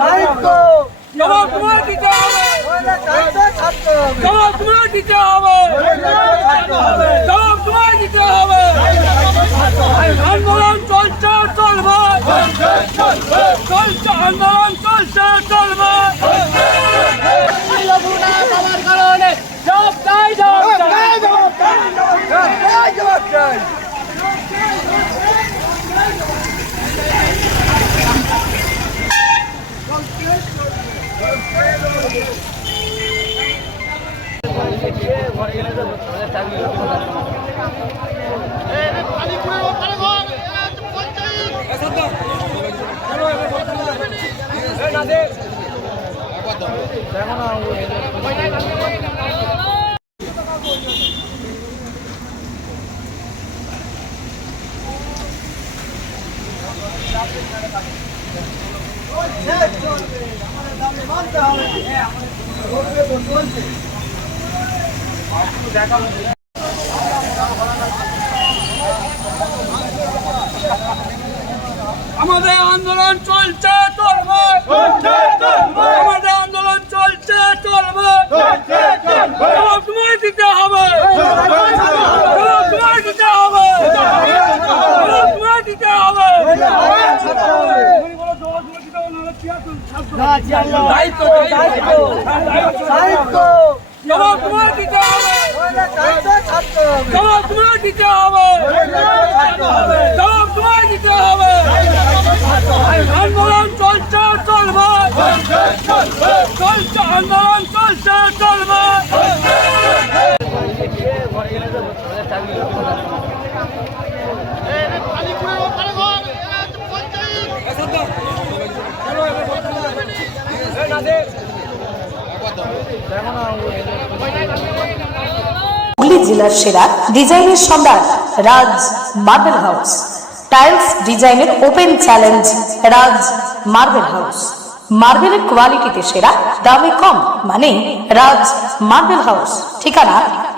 দায়িত্ব জবাব তোমার দিতে হবে, জবাব তোমার দিতে হবে, জবাব তোমার দিতে হবে। আন্দোলন চলছে চলবে, চলছে আন্দোলন চলছে চলবে। আমার কারণে জবাব চাই, জবাব চাই, জবাব চাই, জবাব চাই। আমাদের আন্দোলন চলছে চলবে, আমাদের আন্দোলন চলছে চলবে। জবাব তোমায় দিতে হবে, জবাব তোমায় দিতে হবে, জবাব তোমায় দিতে হবে। দায়িত্ব জবাব তোমার দিতে হবে, জবাব তোমার দিতে হবে, জবাব তোমার দিতে হবে। আন্দোলন চলছে চলবে, চলছে আন্দোলন চলছে চলবে। হুগলি জেলার সেরা ডিজাইনের সম্রাট রাজ মার্বেল হাউস, টাইলস ডিজাইনের ওপেন চ্যালেঞ্জ রাজ মার্বেল হাউস। মার্বেলের কোয়ালিটিতে সেরা, দামে কম, মানে রাজ মার্বেল হাউস। ঠিকানা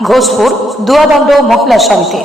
ঘোষপুর দুয়াদণ্ড মহিলা সমিতি।